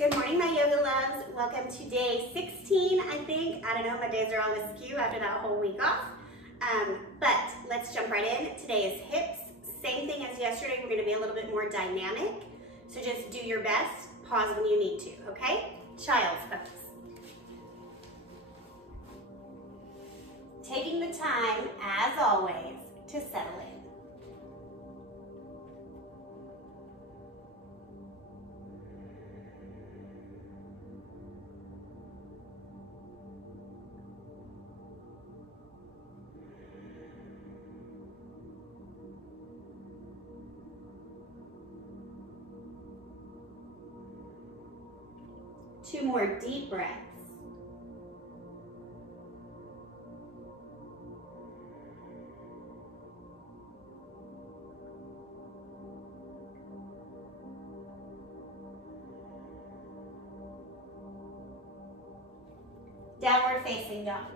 Good morning, my yoga loves. Welcome to day 16, I think. I don't know, my days are all askew after that whole week off. But let's jump right in. Today is hips. Same thing as yesterday. We're going to be a little bit more dynamic. So just do your best. Pause when you need to, okay? Child's pose. Taking the time, as always, to settle in. Two more deep breaths. Downward facing dog.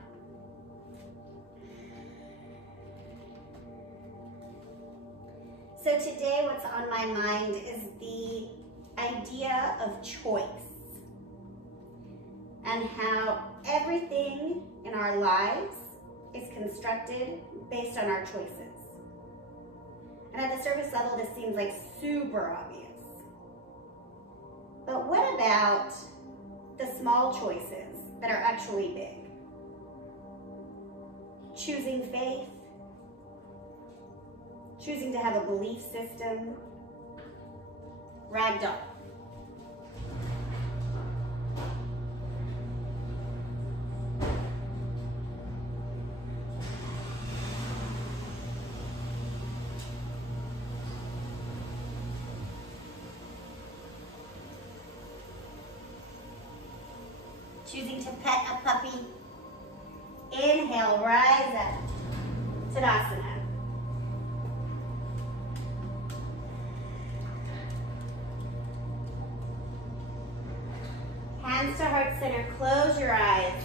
So today what's on my mind is the idea of choice and how everything in our lives is constructed based on our choices. And at the surface level, this seems like super obvious. But what about the small choices that are actually big? Choosing faith, choosing to have a belief system, ragdoll. Choosing to pet a puppy. Inhale, rise up. Tadasana. Hands to heart center. Close your eyes.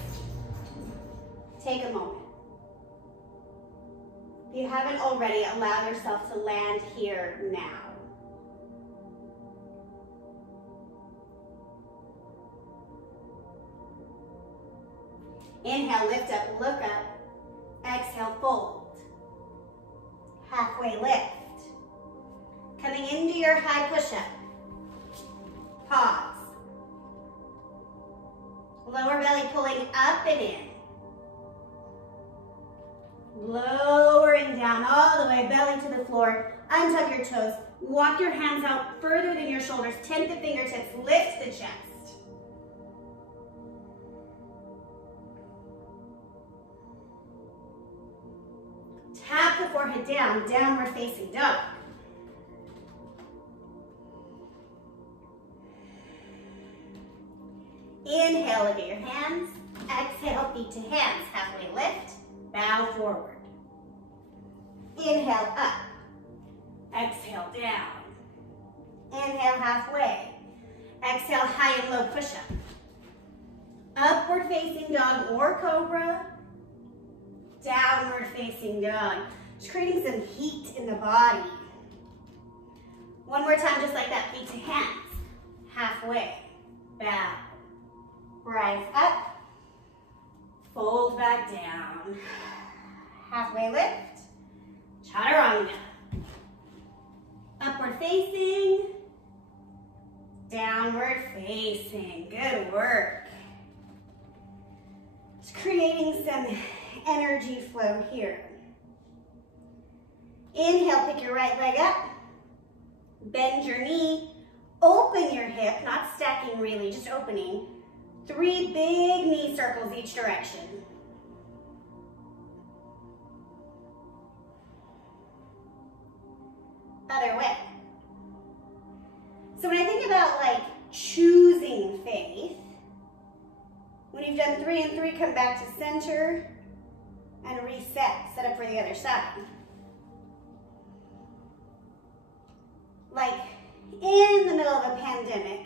Take a moment. If you haven't already, allow yourself to land here now. Inhale, lift up, look up. Exhale, fold. Halfway lift. Coming into your high push-up. Pause. Lower belly pulling up and in. Lowering down all the way, belly to the floor. Untuck your toes. Walk your hands out further than your shoulders. Tent the fingertips. Lift the chest. Tap the forehead down, downward facing dog. Inhale, look at your hands. Exhale, feet to hands. Halfway lift, bow forward. Inhale, up. Exhale, down. Inhale, halfway. Exhale, high and low push-up. Upward facing dog or cobra. Downward facing dog. Just creating some heat in the body. One more time, just like that, feet to hands. Halfway, bow. Rise up, fold back down. Halfway lift, chaturanga. Upward facing, downward facing. Good work. Just creating some energy flow here. Inhale, pick your right leg up. Bend your knee. Open your hip, not stacking really, just opening. 3 big knee circles each direction. Other way. So when I think about like choosing faith, when you've done 3 and 3, come back to center and reset. Set up for the other side. Like in the middle of a pandemic,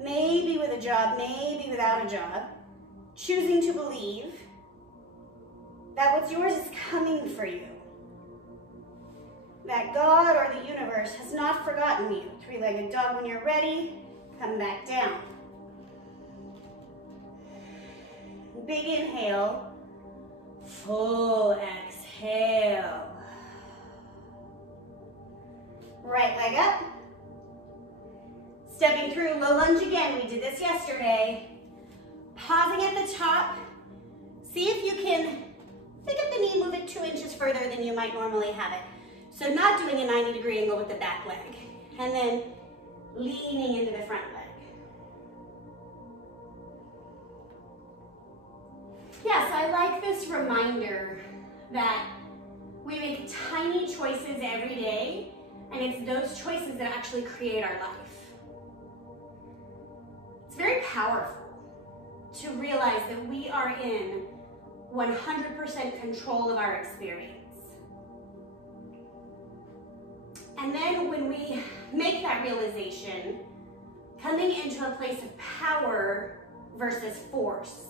maybe with a job, maybe without a job, choosing to believe that what's yours is coming for you. That God or the universe has not forgotten you. Three-legged dog when you're ready. Come back down. Big inhale, full exhale. Right leg up. Stepping through low lunge again. We did this yesterday. Pausing at the top. See if you can pick up the knee, move it 2 inches further than you might normally have it. So not doing a 90-degree angle with the back leg. And then leaning into the front leg. Yes, I like this reminder that we make tiny choices every day, and it's those choices that actually create our life. It's very powerful to realize that we are in 100% control of our experience. And then when we make that realization, coming into a place of power versus force.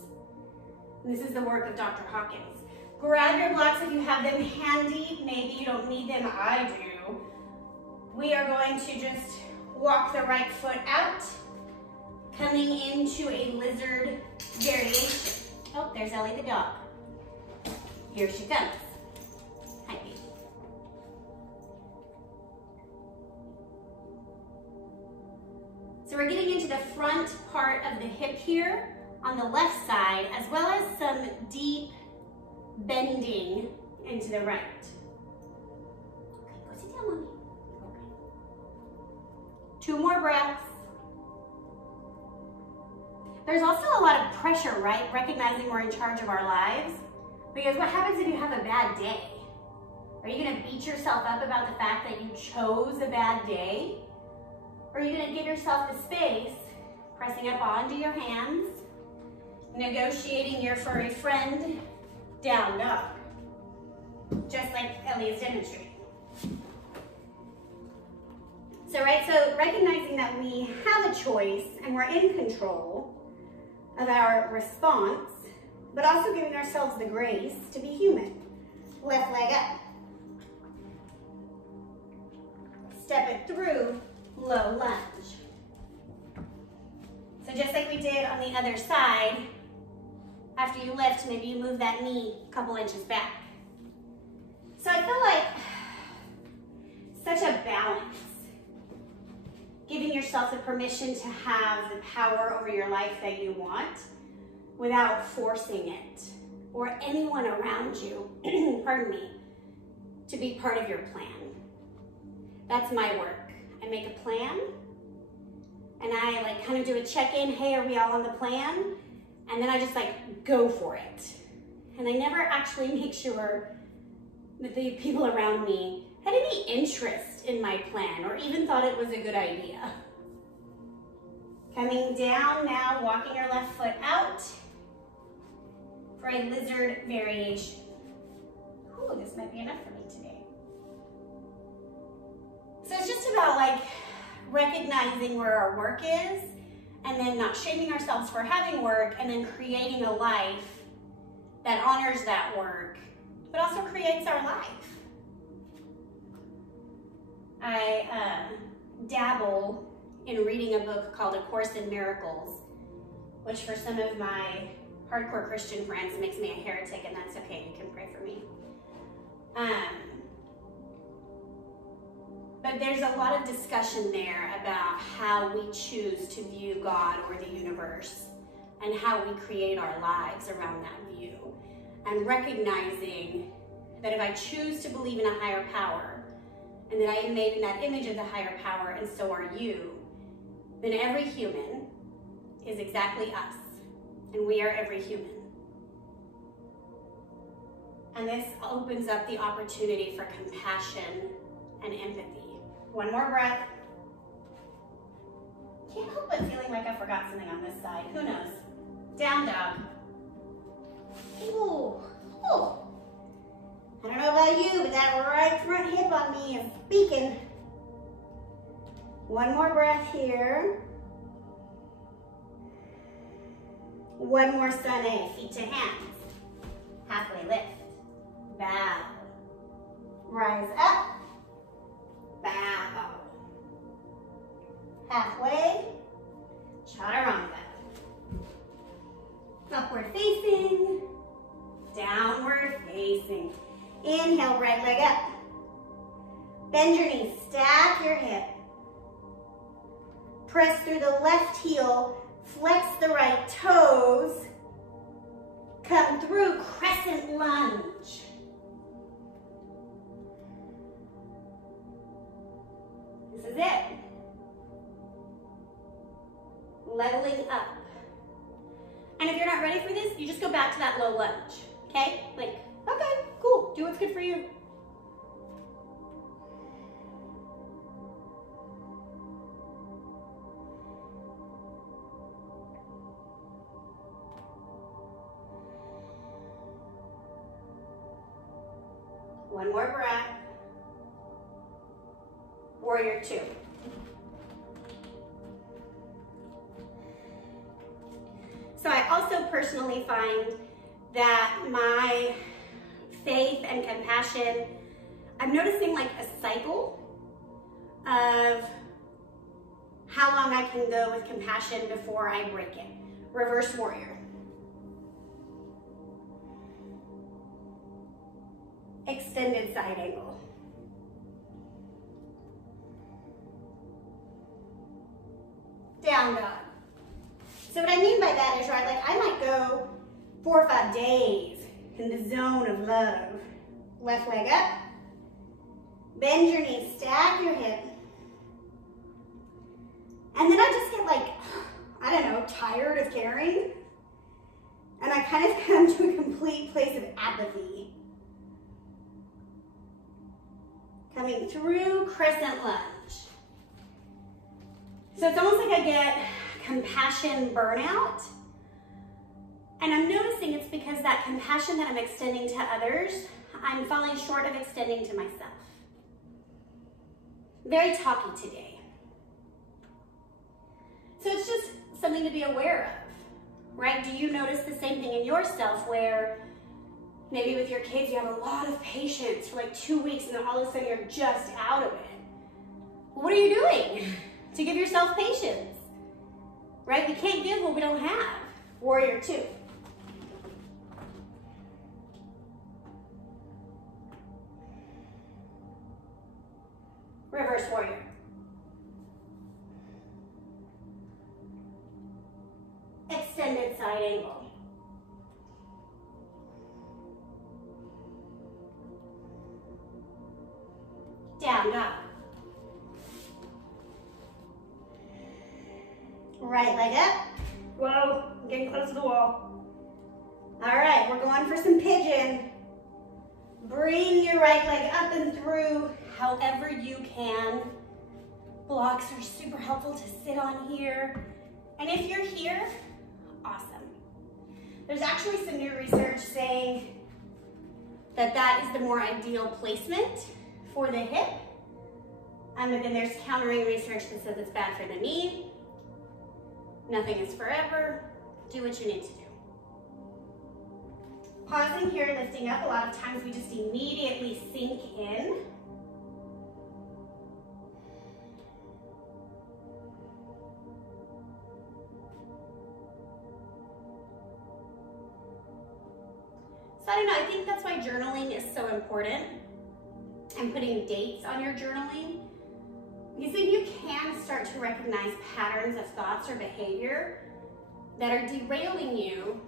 And this is the work of Dr. Hawkins. Grab your blocks if you have them handy. Maybe you don't need them, I do. We are going to just walk the right foot out, coming into a lizard variation. Oh, there's Ellie the dog. Here she comes. Hi, baby. So we're getting into the front part of the hip here on the left side, as well as some deep bending into the right. Okay, go sit down, Mommy. Okay. 2 more breaths. There's also a lot of pressure, right? Recognizing we're in charge of our lives. Because what happens if you have a bad day? Are you gonna beat yourself up about the fact that you chose a bad day? Or are you gonna give yourself the space, pressing up onto your hands, negotiating your furry friend, down dog. Just like Ellie is demonstrating. So recognizing that we have a choice and we're in control of our response, but also giving ourselves the grace to be human. Left leg up. Step it through, low lunge. So just like we did on the other side, after you lift, maybe you move that knee a couple inches back. So I feel like such a balance. Giving yourself the permission to have the power over your life that you want without forcing it or anyone around you, pardon me, to be part of your plan. That's my work. I make a plan and I kind of do a check-in. Hey, are we all on the plan? And then I just go for it. And I never actually make sure that the people around me had any interest in my plan or even thought it was a good idea. Coming down now, walking your left foot out for a lizard variation. Ooh, this might be enough for me today. So it's just about recognizing where our work is and then not shaming ourselves for having work and then creating a life that honors that work, but also creates our life. I dabble in reading a book called A Course in Miracles, which for some of my hardcore Christian friends makes me a heretic, and that's okay, you can pray for me. But there's a lot of discussion there about how we choose to view God or the universe and how we create our lives around that view. And recognizing that if I choose to believe in a higher power and that I am made in that image of the higher power and so are you, then every human is exactly us and we are every human. And this opens up the opportunity for compassion and empathy. One more breath. Can't help but feeling like I forgot something on this side. Who knows? Down dog. Ooh. Ooh. I don't know about you, but that right front hip on me is speaking. One more breath here. One more sun A, feet to hands. Halfway lift. Bow. Rise up. Bow. Halfway. Chaturanga. Upward facing, downward facing. Inhale, right leg up. Bend your knees, stack your hip. Press through the left heel, flex the right toes. Come through, Crescent Lunge. This is it. Leveling up. And if you're not ready for this, you just go back to that low lunge, okay? Like, okay, cool, do what's good for you. One more breath. Warrior two. So I also personally find that my faith and compassion, I'm noticing like a cycle of how long I can go with compassion before I break it. Reverse warrior. Extended side angle. Down dog. So what I mean by that is, right, like I might go 4 or 5 days in the zone of love. Left leg up. Bend your knees, stack your hip. And then I just get like, I don't know, tired of caring. And I kind of come to a complete place of apathy. Coming through Crescent Lunge. So it's almost like I get compassion burnout. And I'm noticing it's because that compassion that I'm extending to others, I'm falling short of extending to myself. Very talky today. So it's just something to be aware of, right? Do you notice the same thing in yourself where maybe with your kids you have a lot of patience for like 2 weeks and then all of a sudden you're just out of it? What are you doing to give yourself patience? Right? We can't give what we don't have. Warrior two. Reverse warrior. Extended side angle. Down dog. Right leg up. Whoa, I'm getting close to the wall. All right, we're going for some pigeon. Bring your right leg up and through however you can. Blocks are super helpful to sit on here. And if you're here, awesome. There's actually some new research saying that that is the more ideal placement for the hip. But then there's countering research that says it's bad for the knee. Nothing is forever. Do what you need to do. Pausing here, lifting up. A lot of times we just immediately sink in. So I don't know, I think that's why journaling is so important and putting dates on your journaling. Because then you can start to recognize patterns of thoughts or behavior that are derailing you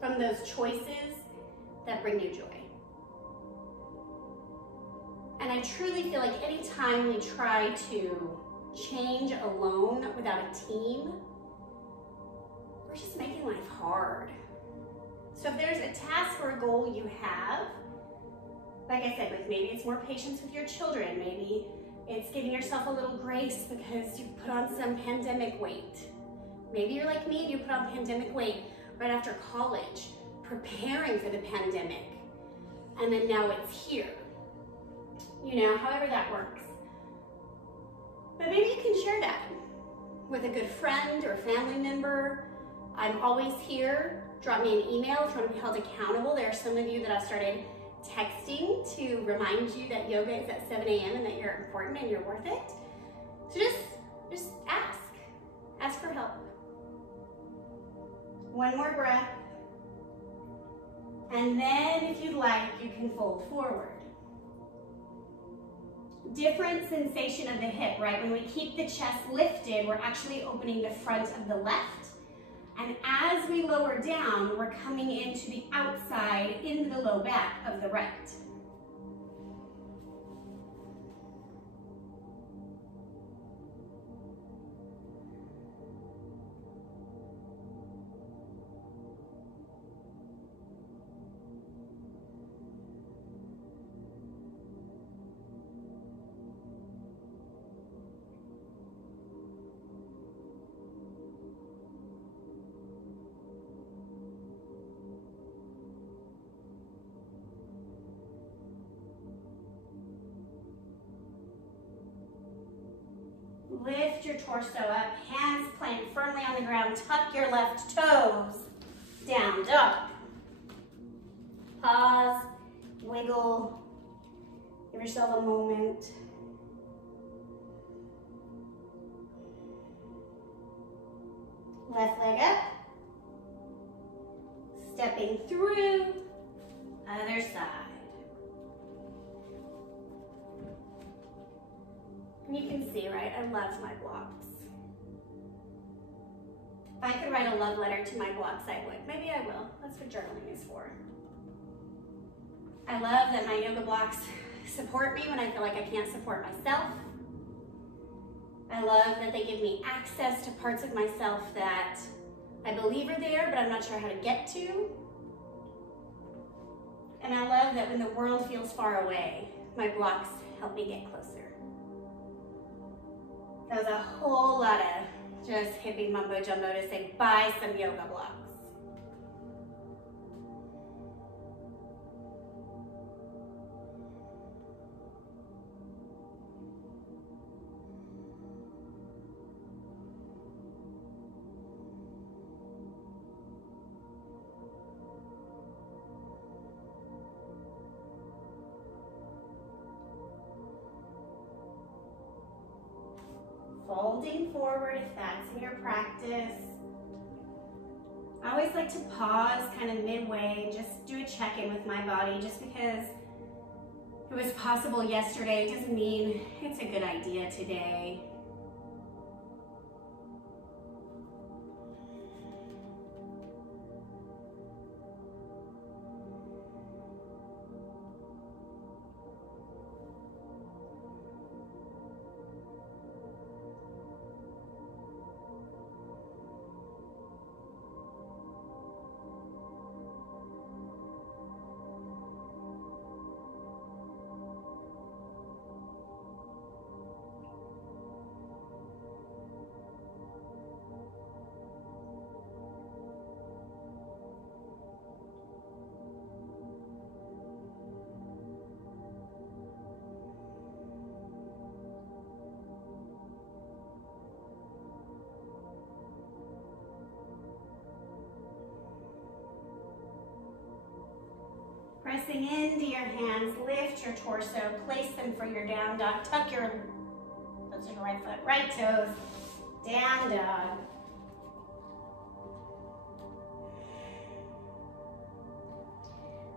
from those choices that bring you joy. And I truly feel like anytime we try to change alone without a team, we're just making life hard. So if there's a task or a goal you have, like I said, like maybe it's more patience with your children, maybe it's giving yourself a little grace because you put on some pandemic weight. Maybe you're like me and you put on pandemic weight right after college, preparing for the pandemic, and then now it's here. You know, however that works. But maybe you can share that with a good friend or family member. I'm always here. Drop me an email if you want to be held accountable. There are some of you that I've started texting to remind you that yoga is at 7 a.m. and that you're important and you're worth it. So just ask. One more breath. And then if you'd like, you can fold forward. Different sensation of the hip, right? When we keep the chest lifted, we're actually opening the front of the left. And as we lower down, we're coming into the outside, into the low back of the right. Lift your torso up, hands planted firmly on the ground. Tuck your left toes. Down dog. Pause, wiggle, give yourself a moment. Left leg up. Stepping through, other side. And you can see, right, I love my blocks. If I could write a love letter to my blocks, I would. Maybe I will. That's what journaling is for. I love that my yoga blocks support me when I feel like I can't support myself. I love that they give me access to parts of myself that I believe are there, but I'm not sure how to get to. And I love that when the world feels far away, my blocks help me get closer. That was a whole lot of just hippie mumbo jumbo to say buy some yoga blocks. Folding forward if that's in your practice. I always like to pause kind of midway and just do a check-in with my body, just because it was possible yesterday doesn't mean it's a good idea today. Pressing into your hands, lift your torso, place them for your down dog. Tuck your, that's your right foot, right toes, down dog.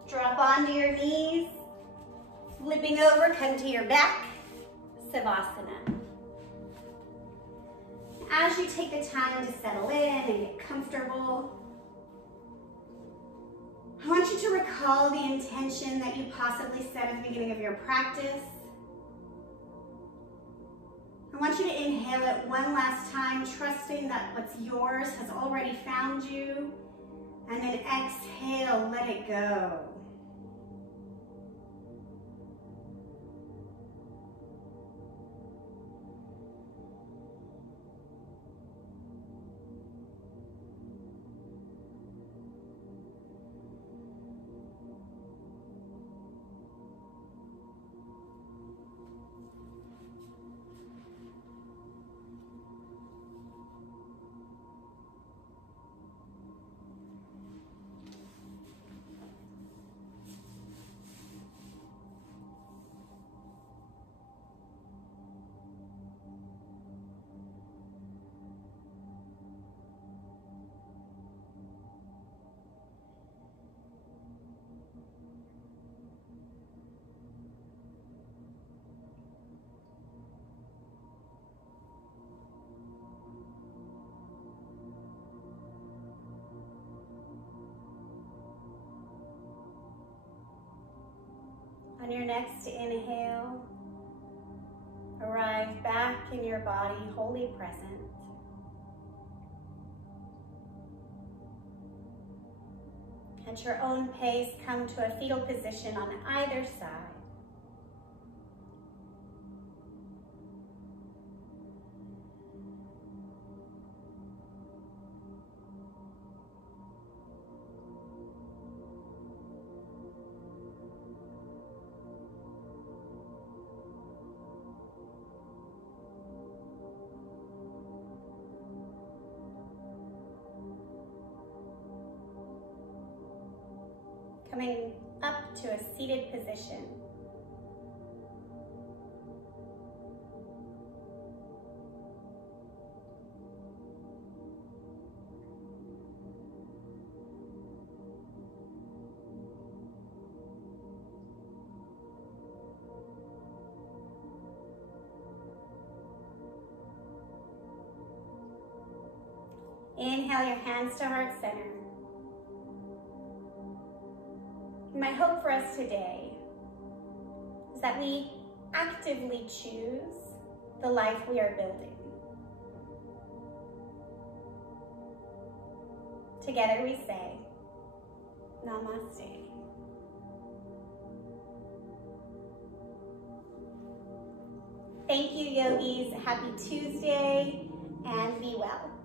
Drop onto your knees, flipping over, come to your back, Savasana. As you take the time to settle in and get comfortable, I want you to recall the intention that you possibly set at the beginning of your practice. I want you to inhale it one last time, trusting that what's yours has already found you. And then exhale, let it go. On your next inhale, arrive back in your body, wholly present. At your own pace, come to a fetal position on either side. Coming up to a seated position. Inhale your hands to heart center. My hope for us today is that we actively choose the life we are building. Together we say, Namaste. Thank you, yogis. Happy Tuesday, and be well.